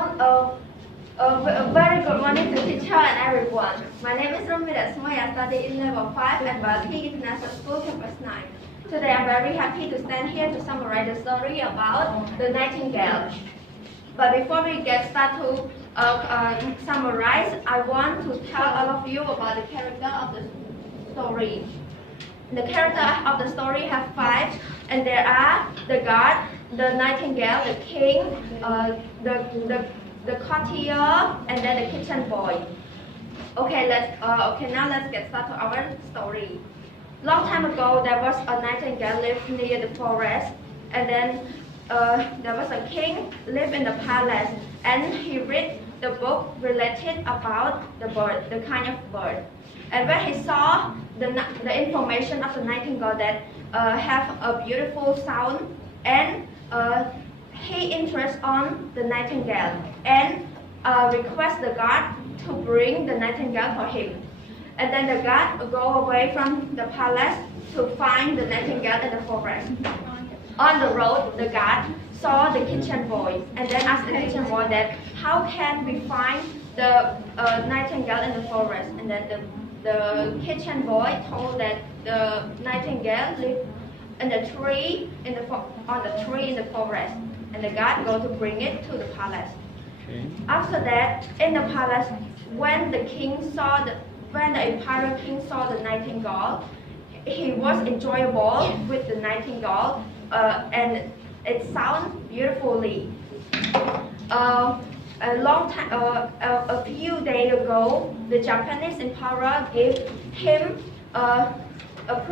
Very good morning to teacher and everyone. My name is Reaksmey. I study in level 5 at Berkeley International School, Campus 9. Today I'm very happy to stand here to summarize the story about the Nightingale. But before we get started to summarize, I want to tell all of you about the character of the story. The character of the story have 5, and there are the guard, the nightingale, the king, the courtier, and then the kitchen boy. Okay, now let's get started our story. Long time ago, there was a nightingale lived near the forest, and then there was a king lived in the palace, and he read the book related about the bird, the kind of bird. And when he saw the information of the nightingale that have a beautiful sound, and he interested on the nightingale and request the guard to bring the nightingale for him. And then the guard go away from the palace to find the nightingale in the forest. On the road, the guard saw the kitchen boy and then asked the kitchen boy that how can we find the nightingale in the forest? And then the kitchen boy told that the nightingale lived in the tree on the tree in the forest, and the guard go to bring it to the palace. Okay. After that, in the palace, when the Imperial king saw the nightingale, he was enjoyable with the nightingale, and it sounds beautifully. A few days ago, the Japanese emperor gave him a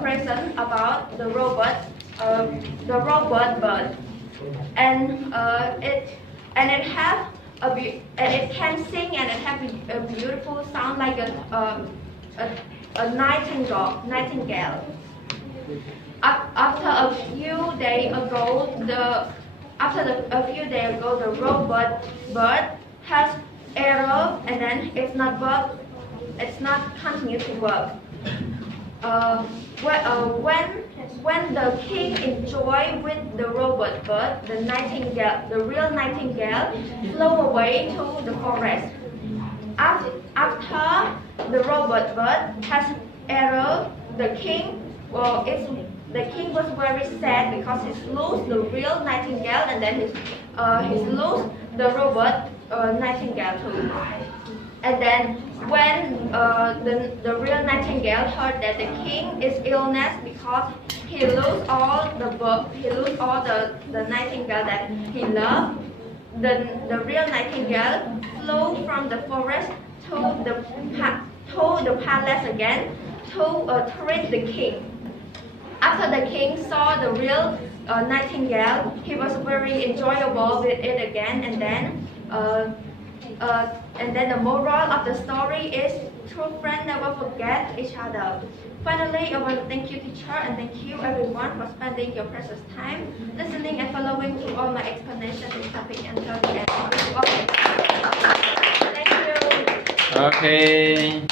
present about the robot bird, and it can sing and it have a beautiful sound like a nightingale. After a few days ago, the robot bird has error, and then it's not continue to work. When the king enjoyed with the robot bird, the real nightingale, flew away to the forest. After the robot bird has error, the king was very sad because he's lose the real nightingale, and then he's lose the robot nightingale too. And then when the real nightingale heard that the king is illness because he lose all the nightingale that he loved, the real nightingale flew from the forest to the palace again to treat the king. After the king saw the real nightingale, he was very enjoyable with it again, and then the moral of the story is true friends never forget each other. Finally, I want to thank you, teacher, and thank you everyone for spending your precious time listening and following to all my explanation this topic until the end. Thank you. Okay.